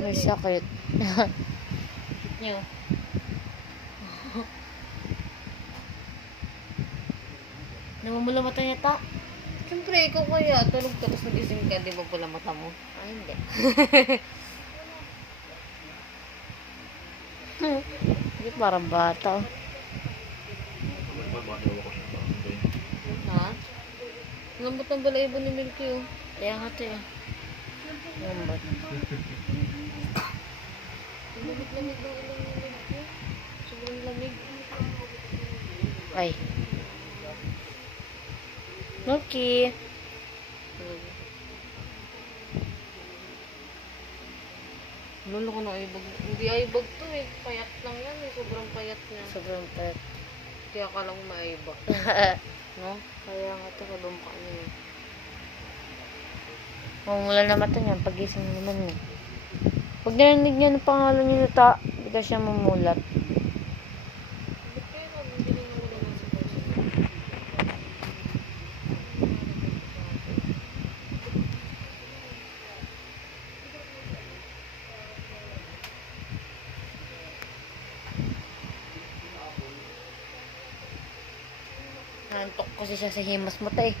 May sakit. Nyo. Namumula mata niya ta. Siyempre, ikaw kaya tulog tapos nagising ka, di ba pula mata mo? Ay, hindi. Hindi parang bata. Oh. Ha? Lambot ng balayibo ni Milky, oh. Kaya nga to eh. Lambot. Lamig-lamig ng ulan ni Milky. Sobrang lamig. Ay. Milky. Lolo ko na ibag. Hindi aibag to eh. Payat lang yan eh. Sobrang payat niya. Sobrang pet. Kaya akala ko maibag. No? Kaya nga to. Kalumpa niya eh. Mamula na mata niya. Pagising naman niya. Pag narinig niya ng pangalan niya na ta, bigla siya mamulat. Ba't kayo nabibili ng ulan ng sipon? Nantok kasi siya sa himas mata eh.